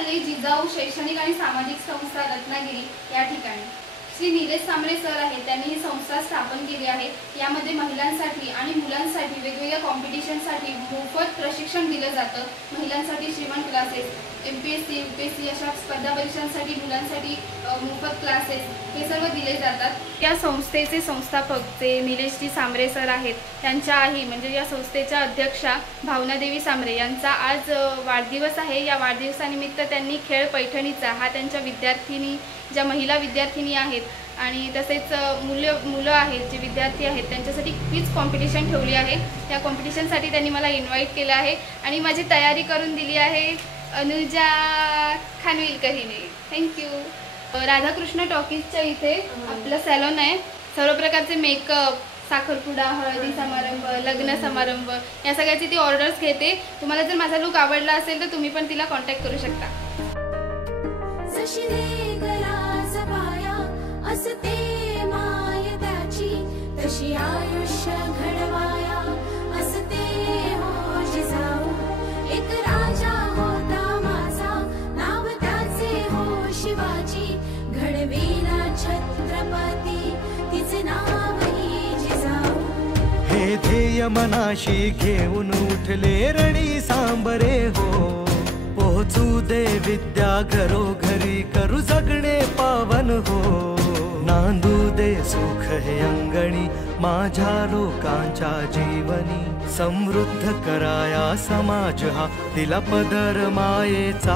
चालले जिजाऊ शैक्षणिक आणि सामाजिक संस्था रत्नागिरी या ठिकाणी। श्री निलेश सांबरे सर आहेत, त्यांनी ही संस्था स्थापन केली आहे। यामध्ये महिलांसाठी आणि मुलांसाठी वेगवेगळ्या कॉम्पिटिशनसाठी मोफत प्रशिक्षण दिलं जातं। महिलांसाठी श्रीमंत क्लासेस, MPSC UPSC अशा स्पर्धा परीक्षांसाठी मुलांसाठी मोफत क्लासेस हे सर्व दिले जातात। या संस्थेचे संस्थापक जे निलेशजी सांबरे सर आहेत, त्यांच्या आई म्हणजे या संस्थेच्या अध्यक्षा भावनादेवी सांबरे यांचा आज वाढदिवस आहे। या वाढदिवसानिमित्त त्यांनी खेळ पैठणीचा हा त्यांच्या विद्यार्थिनी ज्या महिला विद्यार्थिनी आहेत आणि तसेच मुलं आहेत जे विद्यार्थी आहेत त्यांच्यासाठी क्विज कॉम्पिटिशन ठेवली आहे। त्या कॉम्पिटिशनसाठी त्यांनी मला इन्व्हाइट केलं आहे आणि माझी तयारी करून दिली आहे अनुजा खानविलकर हिने। थँक्यू। राधाकृष्ण टॉकीजच्या इथे आपलं सॅलॉन आहे। सर्व प्रकारचे मेकअप, साखरपुडा, हळदी समारंभ, लग्न समारंभ या सगळ्याची ती ऑर्डर्स घेते। तुम्हाला जर माझा लुक आवडला असेल तर तुम्ही पण तिला कॉन्टॅक्ट करू शकता। असते माय त्याची तशी आयुष्य घडवाया असते हो जिजाऊ। एक राजा होता माझा नाव त्याचे हो शिवाजी, घडविला छत्रपती तिचे नावही जिजाऊ। हे ध्येय मनाशी घेऊन उठले रणी सांबरे हो, पोहोचू दे विद्या घरोघरी करू जगणे पावन हो। नांदू दे सुख हे अंगणी माझ्या लोकांच्या जीवनी, समृद्ध कराया समाज हा तिला पदर मायेचा।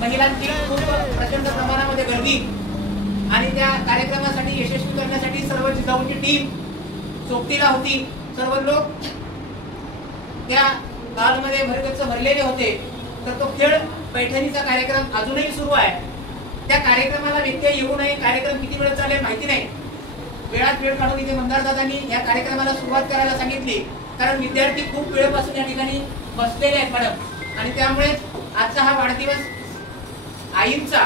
महिलांची खूप प्रचंड प्रमाणामध्ये गर्दी आणि त्या कार्यक्रमासाठी यशस्वी करण्यासाठी सर्व जिजाऊची टीम सोबतीला होती। सर्व लोक त्या गावामध्ये भरगच्च भरलेले होते। तर तो खेळ पैठणीचा कार्यक्रम अजूनही सुरू आहे। त्या कार्यक्रमाला व्यत्यय येऊ नये, कार्यक्रम किती वेळ चालेल माहिती नाही। वेळात वेळ काढून इथे मंदार दादांनी या कार्यक्रमाला सुरुवात करायला सांगितली, कारण विद्यार्थी खूप वेळपासून या ठिकाणी बसलेले आहेत मॅडम, आणि त्यामुळे आजचा हा वाढदिवस आईंचा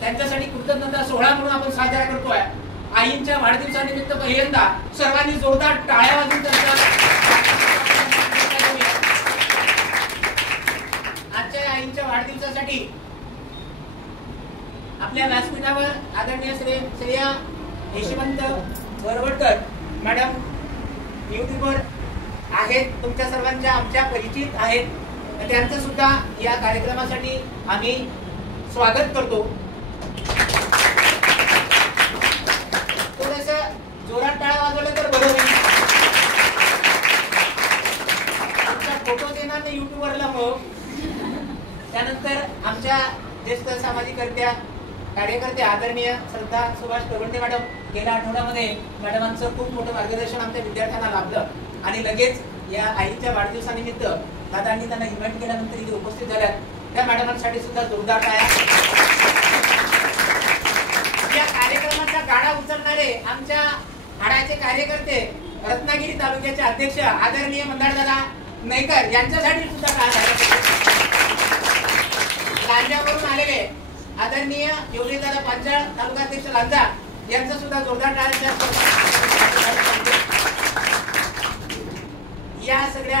त्यांच्यासाठी कृतज्ञता सोहळा म्हणून आपण साजरा करतोय। आईंच्या वाढदिवसानिमित्त पहिल्यांदा सर्वांनी जोरदार टाळ्या वाजवून आजच्या आईंच्या वाढदिवसासाठी आपल्या व्यासपीठावर आदरणीय श्रेया यशवंत बरवडकर मॅडम यूट्यूबर आहेत, तुमच्या सर्वांच्या आमच्या परिचित आहेत, त्यांचं सुद्धा या कार्यक्रमासाठी आम्ही स्वागत करतो। थोडंसं जोरात टाळ्या वाजवलं तर बरं होईल। आमच्या फोटो देणार नाही यूट्यूबरला मग। त्यानंतर आमच्या ज्येष्ठ सामाजिकर्त्या कार्यकर्ते आदरणीय श्रद्धा सुभाष तवंडे मॅडम, गेल्या आठवड्यामध्ये मॅडमांचं खूप मोठं मार्गदर्शन आमच्या विद्यार्थ्यांना लाभलं आणि लगेच या आईच्या वाढदिवसानिमित्त दादांनी त्यांना इन्व्हाइट केल्यानंतर इथे उपस्थित झाल्यात, त्या मॅडमांसाठी सुद्धा जोरदार टाळ्या। या कार्यक्रमाचा गाडा उचलणारे आमच्या हाडाचे कार्यकर्ते रत्नागिरी तालुक्याचे अध्यक्ष आदरणीय मंदारदादा नयकर यांच्यासाठी सुद्धा टाळ्या। लांजावरून आलेले आदरणीय योगीदादा पांचाळ तालुकाध्यक्ष लांजा यांचं सुद्धा जोरदार टाळ्या। या सगळ्या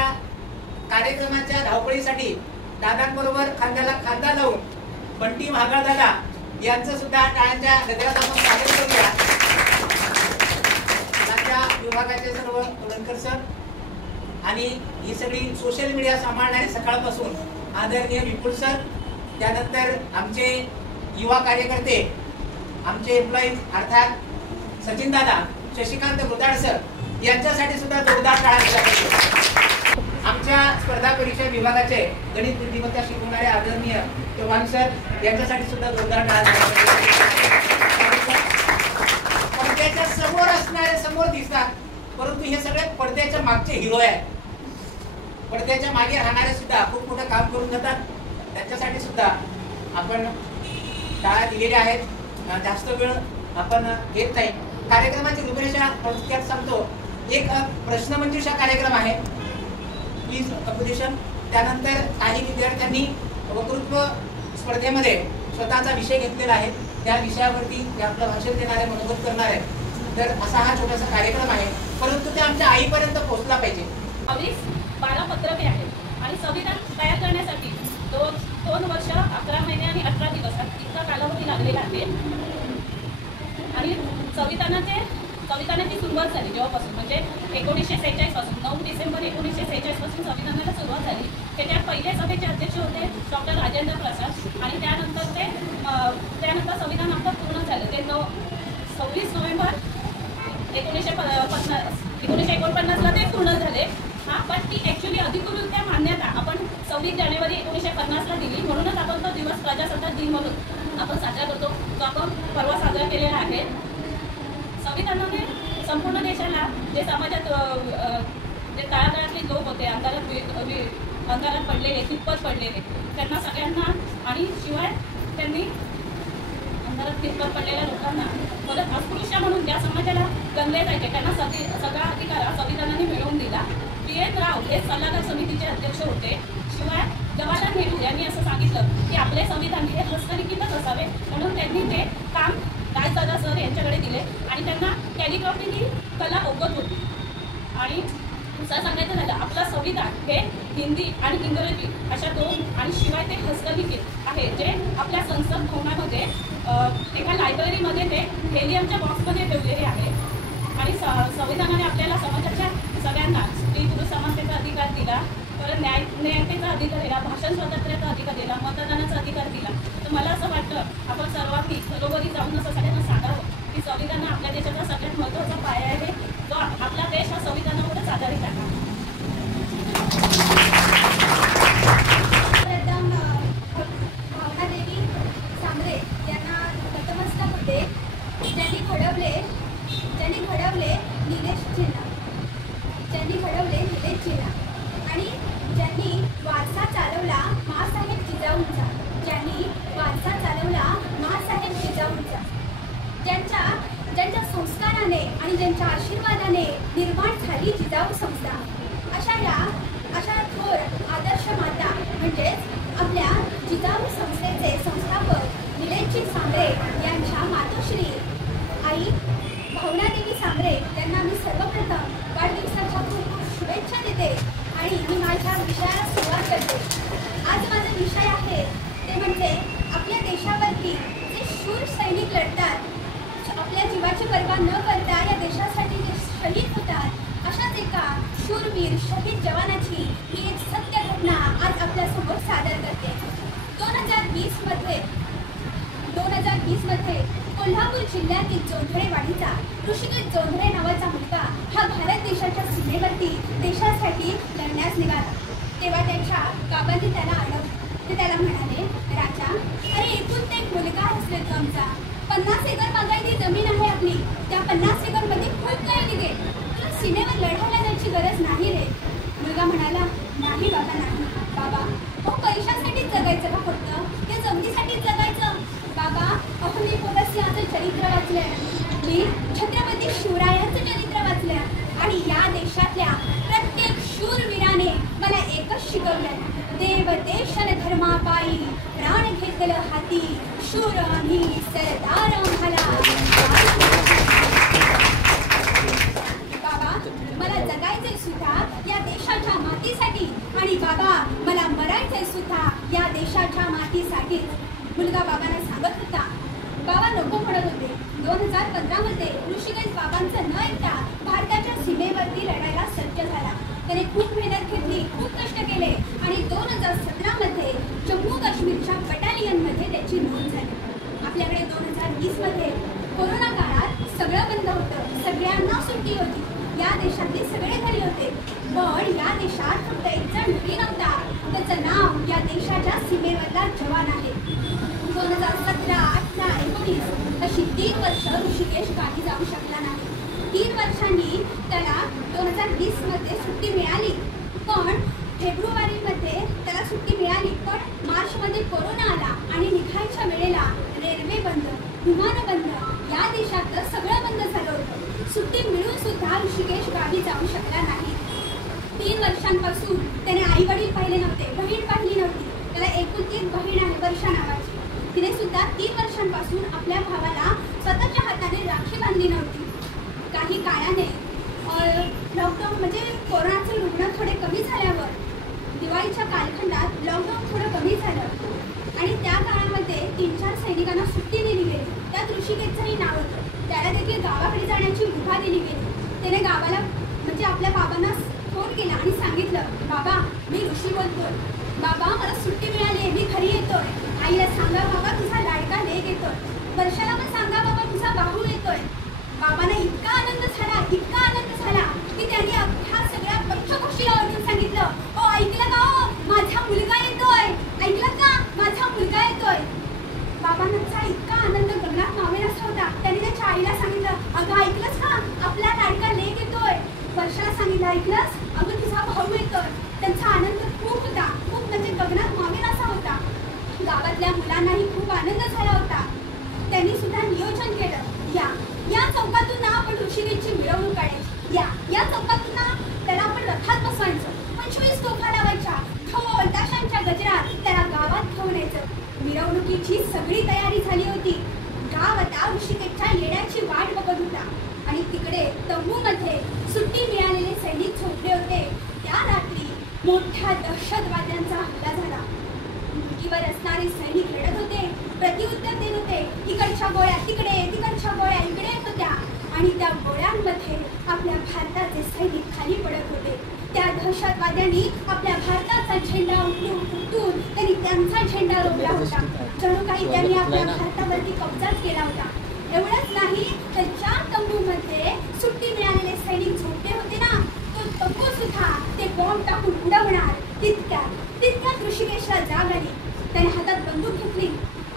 कार्यक्रमाच्या धावपळीसाठी दादांबरोबर खांद्याला खांदा लावून बंटी महागाळ दादा यांचं सुद्धा टाळ्यांच्या गजरात आपण स्वागत करूया। लांजा विभागाचे सर्व तोडणकर सर आणि ही सगळी सोशल मीडिया सांभाळणारे सकाळपासून आदरणीय विपुल सर, त्यानंतर आमचे युवा कार्यकर्ते, आमचे एम्प्लॉईज अर्थात सचिन दादा, शशिकांत गुदाड सर यांच्यासाठी सुद्धा जोरदार टाळ्या। आमच्या स्पर्धा परीक्षा विभागाचे गणित बुद्धिमत्ता शिकवणारे आदरणीय चव्हाण सर यांच्यासाठी सुद्धा जोरदार टाळ्या। पडद्याच्या समोर असणारे समोर दिसतात, परंतु हे सगळे पडद्याच्या मागचे हिरो आहेत। पडद्याच्या मागे राहणारे सुद्धा खूप मोठं काम करून जातात, त्यांच्यासाठी सुद्धा आपण टाळ्या दिलेल्या आहेत। जास्त वेळ आपण घेत नाही। कार्यक्रमाची रूपरेषा थोडक्यात सांगतो। एक प्रश्नमंजुषा कार्यक्रम आहे, प्लीज कॉम्पिटिशन। त्यानंतर काही विद्यार्थ्यांनी वक्तृत्व स्पर्धेमध्ये स्वतःचा विषय घेतलेला आहे, त्या विषयावरती ते आपलं भाषण देणारे, मनोगत करणारे, तर असा हा छोटासा कार्यक्रम आहे, परंतु ते आमच्या आईपर्यंत पोहोचला पाहिजे। 12 पत्रके आहेत आणि संविधान तयार करण्यासाठी 2 वर्ष आणि 18 दिवस इतका कालावधी लागलेला आहे. आणि संविधानाची सुरुवात झाली जेव्हापासून, म्हणजे 1946 पासून, 9 डिसेंबर 1946 पासून संविधानाला सुरुवात झाली. त्याच्या पहिल्या सभेचे अध्यक्ष होते डॉक्टर राजेंद्र प्रसाद आणि त्यानंतर संविधान आपलं पूर्ण झालं. ते 26 नोव्हेंबर 1949ला ते पूर्ण झाले. पण ती ॲक्च्युली अधिकृत मान्यता आपण 26 जानेवारी 1950ला दिली. म्हणूनच आपण तो दिवस प्रजासत्ताक दिन म्हणून आपण साजरा करतो, जो आपण परवा साजरा केलेला आहे. संविधानाने संपूर्ण देशाला जे समाजात जे तळागाळातले लोक होते, अंधारात पडलेले, तिप्पत पडलेले, त्यांना सगळ्यांना आणि शिवाय त्यांनी अंधारात तिप्पत पडलेल्या लोकांना परत अस्पृश्य म्हणून ज्या समाजाला गणले जायचे त्यांना सगळा अधिकार संविधानाने मिळवून दिला. PN राव हे सल्लागार समितीचे अध्यक्ष होते. शिवाय जवाहरलाल नेहरू यांनी असं सांगितलं की आपले संविधान हे हस्तलिखितच असावे, म्हणून त्यांनी ते काम राजदादा सर यांच्याकडे दिले आणि त्यांना कॅलिग्राफी ही कला अवगत होती. आणि असं सांगायचं झालं, आपलं संविधान हे हिंदी आणि इंग्रजी अशा दोन आणि शिवाय ते हस्तलिखित आहे, जे आपल्या संसद भवनामध्ये एका लायब्ररीमध्ये ते हेलियमच्या बॉक्समध्ये ठेवलेले आहे. आणि संविधानाने आपल्याला समाजाच्या सगळ्यांना स्त्री पुरुष समानतेचा अधिकार दिला, परत न्यायतेचा अधिकार दिला, भाषण स्वातंत्र्याचा अधिकार दिला, मतदानाचा अधिकार दिला. तर मला असं वाटतं आपण सर्वांनी घरोघरी जाऊन असं सगळ्यांना सांगावं की संविधान हा आपल्या देशाचा सगळ्यात महत्त्वाचा पाया आहे, जो आपला देश हा संविधानावरच आधारित आहे. भावनादेवी सांबरे यांना नतमस्तक होते, ज्यांनी घडवले निलेश जिल्हा आणि ज्यांनी वारसा चालवला माँसाहेब जिजाऊंचा, ज्यांच्या संस्काराने आणि ज्यांच्या आशीर्वादाने निर्माण झाली जिजाऊ संस्था, अशा थोर आदर्श माता म्हणजेच आपल्या जिजाऊ संस्थेचे संस्थापक निलेशजी सांबरे यांच्या मातोश्री आई भावनादेवी सांबरे यांना मी सर्वप्रथम वाढदिवसाच्या खूप शुभेच्छा देते आणि मी माझ्या विषयाला सुरुवात करते. आज माझा विषय आहे ते म्हणजे आपल्या देशावरती जे शूर सैनिक लढतात, आपल्या जीवाची पर्वा न करता या देशासाठी जे शहीद होतात, अशाच एका शूरवीर शहीद जवानाची ही एक सत्य घटना आज आपल्यासमोर सादर करते. 2020 मध्ये कोल्हापूर जिल्ह्यातील जोंधळेवाडीचा ऋषिकेश जोंधळे नावाचा मुलगा हा भारत देशाच्या सीमेवरती देशासाठी लढण्यास निघाला. तेव्हा त्याच्या बाबांनी त्याला अडवलं. ते त्याला म्हणाले, राजा, अरे एकूण ते एक मुलगा असले तो आमचा, 50 एकर बागायती जमीन आहे आपली, त्या 50 एकरमध्ये खूप काही निघेल, तुला सीमेवर लढायला जायची गरज नाही रे. मुलगा म्हणाला, नाही बाबा नाही. बाबा, हो पैशासाठीच जगायचं का फक्त? ते जमिनीसाठीच जगायचं? बाबा, अहो मी भगतसिंहाचं चरित्र वाचलंय, मी छत्रपती शिवरायांचं चरित्र वाचलंय आणि या देशातल्या प्रत्येक शूरवीराने मला एकच शिकवलंय, देव देशन धर्मापायी प्राण घेतलं हाती, शूर आम्ही सरदार आम्हाला. बाबा, मला जगायचे सुद्धा या देशाच्या मातीसाठी आणि बाबा मला मरायचे सुद्धा या देशाच्या मातीसाठी. मुलगा बाबांना सांगत होता. बाबा नको म्हणत होते. 2015 मध्ये ऋषिकेश बाबांचं न ऐकता भारताच्या सीमेवरती लढायला सज्ज झाला. त्याने खूप मेहनत घेतली, खूप कष्ट केले आणि 2017 मध्ये जम्मू काश्मीरच्या बटालियनमध्ये त्याची नोंद झाली. आपल्याकडे 2020 मध्ये कोरोना काळात सगळं बंद होतं, सगळ्यांना सुट्टी होती, या देशातले सगळे घरी होते, पण या देशात फक्त एक जण घरी नव्हता. त्याचं नाव या देशाच्या सीमेवरला जवान आहे. 2017, 18, 19 अशी 3 वर्ष ऋषिकेश काही जाऊ शकला नाही. 3 वर्षांनी त्याला 2020 मध्ये सुट्टी मिळाली, पण फेब्रुवारीमध्ये त्याला सुट्टी मिळाली, पण मार्चमध्ये कोरोना आला आणि निघायच्या वेळेला रेल्वे बंद, विमान बंद, या देशातलं सगळं बंद झालं होतं. सुट्टी मिळून सुद्धा ऋषिकेश गावी जाऊ शकला नाही. 3 वर्षांपासून त्याने आई वडील पाहिले नव्हते, बहीण पाहिली नव्हती. त्याला एकुलती एक बहीण आहे वर्षा नावाची. तिने सुद्धा 3 वर्षांपासून आपल्या भावाला स्वतःच्या हाताने राखी बांधली नव्हती. काही काळाने लॉकडाऊन म्हणजे कोरोनाचे रुग्ण थोडे कमी झाल्यावर दिवाळीच्या कालखंडात लॉकडाऊन थोडं कमी झालं आणि त्या काळामध्ये 3-4 सैनिकांना सुट्टी दिली गेली. त्यात ऋषिकेशचंही नाव होतं. त्याला देखील गावाकडे जाण्याची मुभा दिली गेली. त्याने गावाला म्हणजे आपल्या बाबांना फोन केला आणि सांगितलं, बाबा मी ऋषी बोलतोय, बाबा मला सुट्टी मिळाली, मी घरी येतोय. आईला सांगा बाबा तुझा लाडका लेक येतोय. वर्षाला पण सांगा बाबा तुझा भाऊ येतोय. बाबांना इतका आनंद झाला की त्यांनी अख्ख्या सगळ्या पंचकोशीला ओरडून सांगितलं, ओ ऐकलं का, ओ माझा मुलगा येतोय, ऐकलं का, माझा मुलगा येतोय. बाबांचा इतका आनंद गगनात मावेनासा होता. त्यांनी त्याच्या आईला सांगितलं, अगं ऐकलंस का, आपला लाडका लेक येतोय. वर्षाला सांगितलं, ऐकलंस, अगं तुझा भाऊ येतोय. त्यांचा आनंद खूप होता, खूप म्हणजे गगनात मावेनासा होता. गावातल्या मुलांनाही खूप आनंद झाला होता. त्यांनी सुद्धा नियोजन केलं, या चौकातून ना आपण ऋषिकेशची मिरवणूक काढायची. या चौकातून ना त्याला आपण रथात बसवायचं. 25 तोफा लावायच्या, ढोल ताशांच्या गजरात त्याला गावात घेऊन यायचं. मिरवणुकीची सगळी तयारी झाली होती. गाव आता ऋषिकेशच्या येण्याची वाट बघत होता. आणि तिकडे तंबूमध्ये सुट्टी मिळालेले सैनिक झोपले होते. त्या रात्री मोठ्या दहशतवाद्यांचा हल्ला झाला. मुठीवर असणारे सैनिक लढत होते, प्रत्युत्तर देत होते. इकडच्या गोळ्या तिकडे, तिकडच्या गोळ्या इकडे येत होत्या. आणि त्या गोळ्यांमध्ये आपल्या भारताचे सैनिक खाली पडत होते. त्या दहशतवाद्यांनी आपल्या भारताचा झेंडा उठून त्यांनी त्यांचा झेंडा रोवला होता. जणू काही त्यांनी आपल्या भारतावरती कब्जाच केला होता. एवढंच नाही तर ज्या तंबूमध्ये सुट्टी मिळालेले सैनिक झोपले होते ना, तो तंबू सुद्धा ते बॉम्ब टाकून उडवणार. तितक्यात ऋषिकेशला जाग आली. त्याने हातात बंदूक घेतली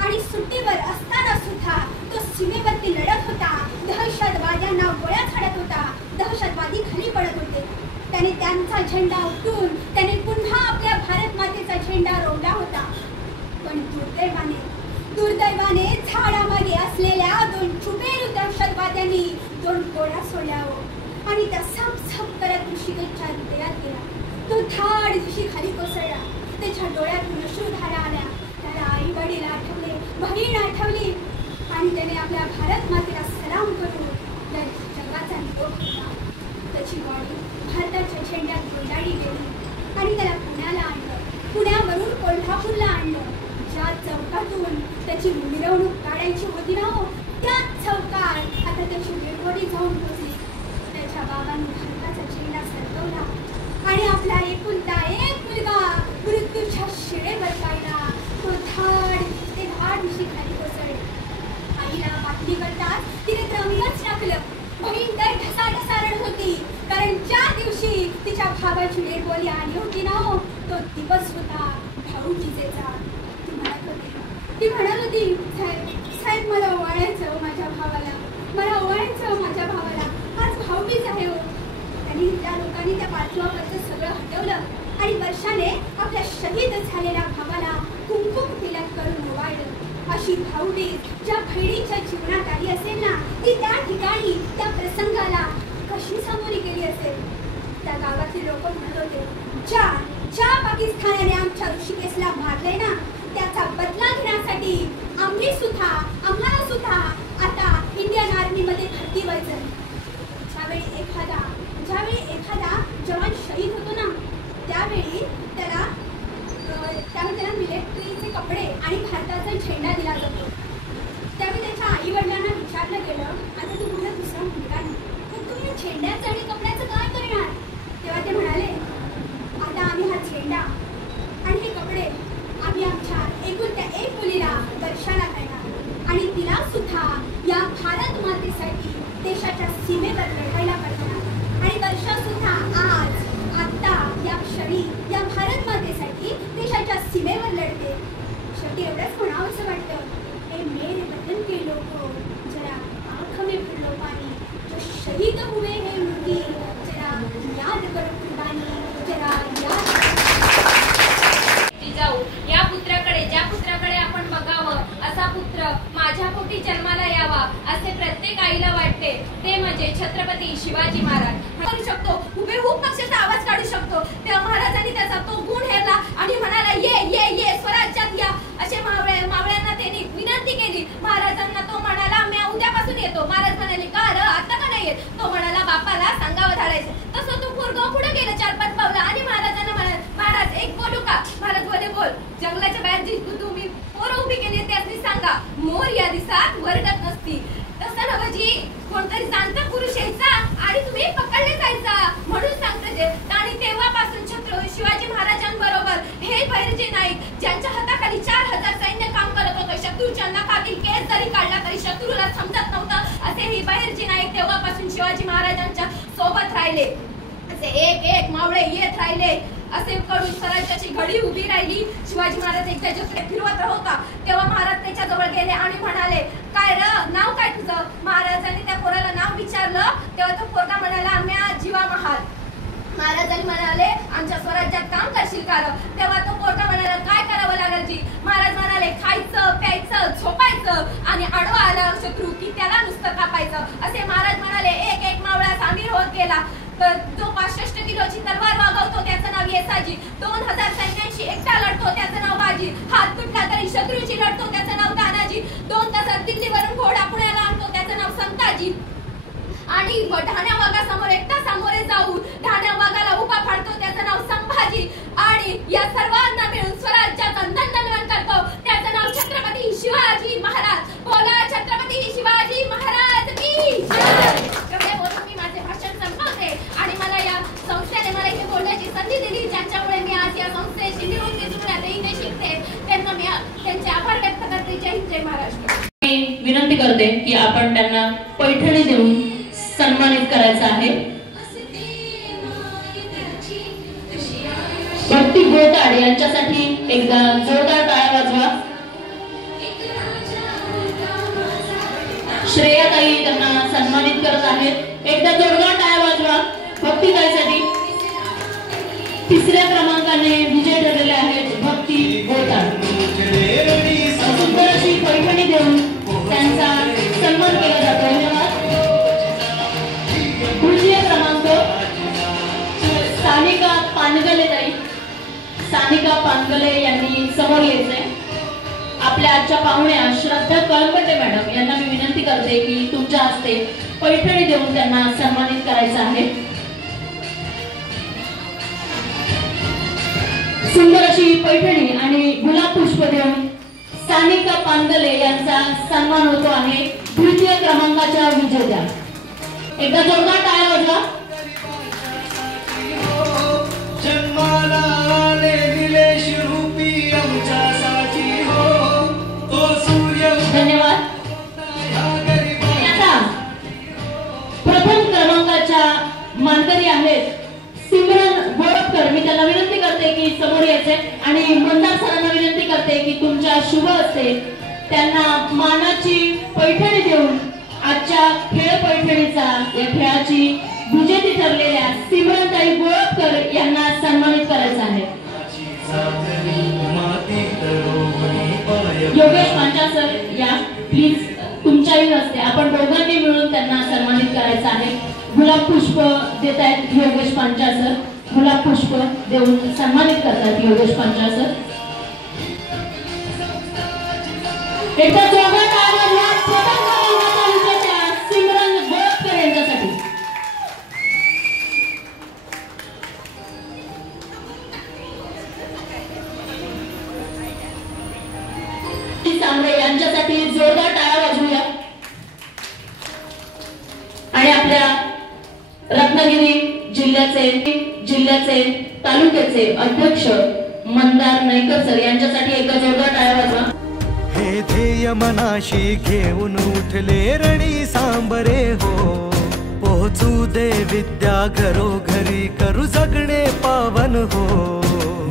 आणि सुट्टीवर असताना सुद्धा तो सीमेवरती लढत होता. दहशतवाद्यांना गोळ्या झाडत होता. दहशतवादी खाली पडत होते. त्याने त्यांचा झेंडा उठवून त्याने पुन्हा आपल्या भारत मातेचा झेंडा रोवला होता. पण दुर्दैवाने झाडामागे असलेल्या 2 छुपेल दहशतवाद्यांनी 2 गोळ्या सोडल्या आणि त्या सप करत ऋषिकेशच्या हृदयात गेला. तो धाड दिशी खाली कोसळला. त्याच्या डोळ्यातून अश्रुधारा आल्या. त्याला आई वडील आठवले, बहीण आठवली आणि त्याने आपल्या भारत मातेला सलाम करून त्या जगाचा निरोप घेतला. त्याची बॉडी भारताच्या झेंड्यात गुंडाळली गेली आणि त्याला पुण्याला आणलं. पुण्यावरून कोल्हापूरला आणलं. ज्या चौकातून त्याची मिरवणूक काढायची होती ना, त्याच चौकात आता त्याची डेडबॉडी जाऊन पोहोचली. त्याच्या बाबांनी भारताचा झेंडा सरकवला आणि आपला एकुलता एक मुलगा मृत्यूच्या शिळेवर पाहिला. तो धाड दिशी खाली कोसळले. आईला बातमी कळताच तिने त्रमिलच टाकलं. बहीण तर ढसाढसा रडत होती, कारण ज्या दिवशी तिच्या भावाची डेडबॉडी आली होती ना, तो दिवस होता भाऊकीचा. ती म्हणत होती, साहेब मला ओवाळायचं माझ्या भावाला, मला ओवाळायचं माझ्या भावाला, आज भाऊबीज आहे हो. आणि त्या लोकांनी त्या पाठवावरचं सगळं हटवलं आणि वर्षाने आपल्या शहीद झालेल्या भावाला कुंकुम तिलक करून ओवाळलं. अशी भाऊबीज ज्या बहिणीच्या जीवनात आली असेल ना, ती त्या ठिकाणी त्या प्रसंगाला कशी सामोरी गेली असेल. त्या गावातील लोक म्हणत होते, ज्या पाकिस्तानाने आमच्या ऋषिकेशला मारले ना, त्याचा बदला घेण्यासाठी आम्हाला सुद्धा आता इंडियन आर्मीमध्ये भरती व्हायचं. ज्यावेळी एखादा जवान शहीद होतो ना, त्यावेळी त्याला मिलिटरीचे कपडे आणि भारताचा झेंडा दिला जातो. त्यावेळी त्याच्या आई वडिलांना विचारलं गेलं, आता तुम्हाला दुसरा मुलगा नाही, तर तुम्ही झेंड्याचं आणि कपड्याचं काय करणार. तेव्हा ते म्हणाले, आता आम्ही हा झेंडा आणि हे कपडे आम्ही आमच्या एकुलत्या एक मुलीला वर्षाला करणार आणि तिला सुद्धा या भारत मातेसाठी देशाच्या सीमेवर लढायला पाठवणार. आणि वर्षा सुद्धा आता या क्षणी या भारत मातेसाठी देशाच्या सीमेवर लढते. शेवटी एवढंच म्हणावंसं वाटतं, हे मेरे वतन के लोगों, जरा आँख में भर लो पानी, जो शहीद हुए हैं उनकी जरा याद करो कुर्बानी, जरा याद. जाऊ या पुत्राकडे, ज्या पुत्राकडे आपण बघावं, असा पुत्र माझ्या पोटी जन्माला यावा असे प्रत्येक आईला वाटते. ते म्हणजे छत्रपती शिवाजी महाराज. करू शकतो, हुबेहूब पक्षाचा आवाज काढू शकतो. त्या महाराजांनी त्याचा तो गुण हेरला आणि म्हणाला, ये स्वराज्यात या, असे मावळ्यांना त्यांनी विनंती केली. महाराजांना तो म्हणाला, मी उद्यापासून येतो. महाराज म्हणाले, का र आता का नाही येत. तो म्हणाला, बापाला सांगावं धाडायचं. तसं तो पोरगाव पुढे गेलं 4-5 पावलं आणि महाराजांना म्हणाले, महाराज एक बोलू का. महाराज बोल, जंगलाच्या बाहेर जी तुम्ही पोरं उभी केली त्याची सांग ज्यांच्या हाताखाली 4000 सैन्य काम करत होतं, शत्रूच्या नखातील केस जरी काढला तरी शत्रूला समजत नव्हतं, असे ही बहिर्जी नाईक तेव्हापासून शिवाजी महाराजांच्या सोबत राहिले. असे एक एक मावळे येत राहिले, असे करून स्वराज्याची घडी उभी राहिली. शिवाजी महाराज एकदा जत्रे फिरवत होता तेव्हा महाराज त्याच्या जवळ गेले आणि म्हणाले, काय र नाव काय तुझं? महाराजांनी त्या पोराला नाव विचारलं तेव्हा तो पोरगा म्हणाला, म्या जीवा महाल. महाराजांनी म्हणाले, आमच्या स्वराज्यात काम करशील का? तेव्हा तो पोरगा म्हणाला, काय करावं लागेल जी? महाराज म्हणाले, खायचं प्यायचं झोपायचं आणि आडवा आला शत्रू की त्याला नुसतं कापायचं. असे महाराज म्हणाले. एक एक मावळा सामील होत गेला. जो 65 किलोची तलवार वागवतो त्याचं नाव येसाजी, 2000 सैन्यांशी एकटा लढतो त्याचं नाव बाजी, हात तुटला तरी शत्रूची लढतो त्याचं नाव तानाजी, 2 तासात दिल्लीवरून घोडा पुण्याला आणतो त्याचं नाव संताजी, आणि ढाण्या वाघासमोर एकटा सामोरे जाऊन ढाण्या वाघाला उभा फाडतो त्याचं नाव संभाजी, आणि या सर्वांना मिळून स्वराज्याचं नंदनवन करतो त्याचं नाव छत्रपती शिवाजी महाराज. बोला छत्रपती शिवाजी महाराज की जय. एवढे बोलून मी माझे भाषण संपवते आणि मला या संस्थेने मला इथे बोलण्याची संधी दिली, ज्यांच्यामुळे मी आज या संस्थेशी निवृत्ती जुळण्यात इथे शिकते, त्यांना मी त्यांचे आभार व्यक्त करते. जय हिंद जय महाराष्ट्र. मी विनंती करते की आपण त्यांना पैठणी देऊन सन्मानित करायचं आहे. भक्ती गोताड यांच्यासाठी एकदा जोरदार टाळ्या वाजवा. श्रेयाताई त्यांना सन्मानित करत आहेत, एकदा जोरदार टाळ्या वाजवा भक्तीताईसाठी. 3ऱ्या क्रमांकाने विजय ठरलेले आहेत भक्ती गोताड. सुंदर अशी पैठणी देऊन त्यांचा सन्मान केला जातो. धन्यवाद. 2य क्रमांक सानिका पानगले ताई. सानिका पानगले यांनी समोर यायचंय. आपल्या आजच्या पाहुण्या श्रद्धा कळंबटे मॅडम यांना मी विनंती करते की तुमच्या हस्ते पैठणी देऊन त्यांना सन्मानित करायचं आहे. सुंदर अशी पैठणी आणि गुलाब पुष्प देऊन सानिका पानगले यांचा सन्मान होतो आहे 2य क्रमांकाच्या विजेत्या. एकदा जोरदार टाळ्या वाजवा. जन्माला आले निलेश रूपी आमच्यासाठी हो, तो सूर्य. धन्यवाद. आता प्रथम क्रमांकाच्या मानकरी आहेत सिमरन गोरखकर. मी त्यांना विनंती करते की समोर यायचे आणि मंदार सरांना विनंती करते की तुमच्या शुभ हस्ते त्यांना मानाची पैठणी देऊन आजच्या खेळ पैठणीचा या खेळाची विजेती ठरलेल्या सिमरनताई गोरखकर यांना सन्मानित करायचं आहे. योगेश पांचा सर या प्लीज, तुमच्याही हस्ते आपण दोघांनी मिळून त्यांना सन्मानित करायचं आहे. गुलाब पुष्प देत आहेत योगेश पांचा सर. गुलाब पुष्प देऊन सन्मानित करतात योगेश पांचा सर. एकदा जोरदार टाळ्या वाजवा प्रथम क्रमांकाच्या विजेत्या सिमरन गोरखकर यांच्यासाठी. सांबरे यांच्यासाठी जोरदार टाळ्या वाजवूया. आणि आपल्या रत्नागिरी जिल्ह्याचे तालुक्याचे अध्यक्ष मंदार नाईकर सर यांच्यासाठी एकदा जोरदार टाळ्या वाजवा. हे ध्येय मनाशी घेऊन उठले रणी सांबरे हो, पोहोचू दे विद्या घरोघरी करू जगणे पावन हो,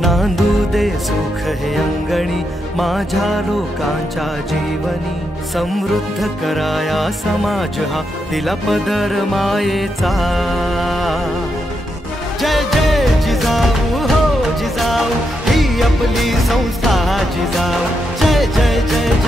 नांदू दे सुख हे अंगणी माझ्या लोकांच्या जीवनी, समृद्ध कराया समाज हा दिला पदर मायेचा. जय जय जिजाऊ हो जिजाऊ, ही आपली संस्था जिजाऊ. जय जय जय